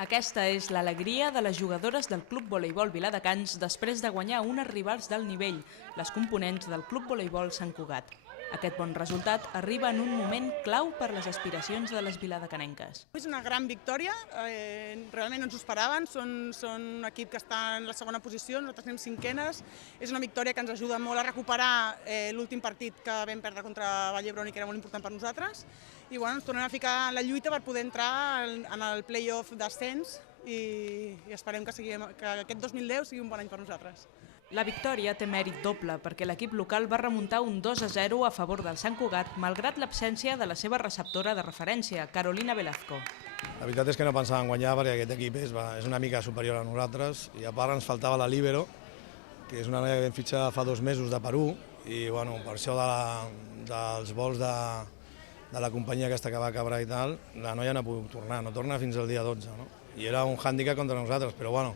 Aquesta és l'alegria de les jugadores del Club Voleibol Viladecans després de guanyar unes rivals d'alt nivell, les components del Club Voleibol Sant Cugat. Aquest bon resultat arriba en un moment clau per les aspiracions de les viladecanenques. És una gran victòria, realment no ens ho esperaven, són un equip que està en la segona posició, nosaltres anem cinquenes. És una victòria que ens ajuda molt a recuperar l'últim partit que vam perdre contra Vall d'Hebron i que era molt important per nosaltres. I ens tornem a ficar en la lluita per poder entrar en el play-off d'ascens i esperem que aquest 2010 sigui un bon any per nosaltres. La victòria té mèrit doble perquè l'equip local va remuntar un 2-0 a favor del Sant Cugat malgrat l'absència de la seva receptora de referència, Carolina Velazco. La veritat és que no pensàvem guanyar perquè aquest equip és una mica superior a nosaltres i a part ens faltava la líbero, que és una noia que vam fitxar fa 2 mesos de Perú i per això dels vols de la companyia aquesta que va acabar i tal, la noia no ha pogut tornar, no torna fins al dia 12. I era un hàndicap contra nosaltres, però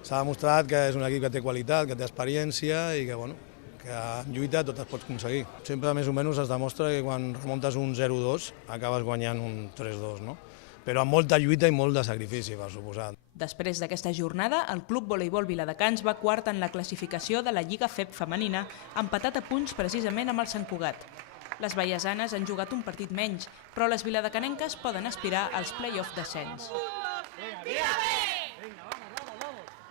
s'ha demostrat que és un equip que té qualitat, que té experiència i que en lluita tot es pot aconseguir. Sempre més o menys es demostra que quan remuntes un 0-2 acabes guanyant un 3-2, però amb molta lluita i molt de sacrifici, per suposat. Després d'aquesta jornada, el Club Voleibol Viladecans va quart en la classificació de la Lliga FEB femenina, empatat a punts precisament amb el Sant Cugat. Les vallesanes han jugat un partit menys, però les viladecanenques poden aspirar als play-off d'ascens.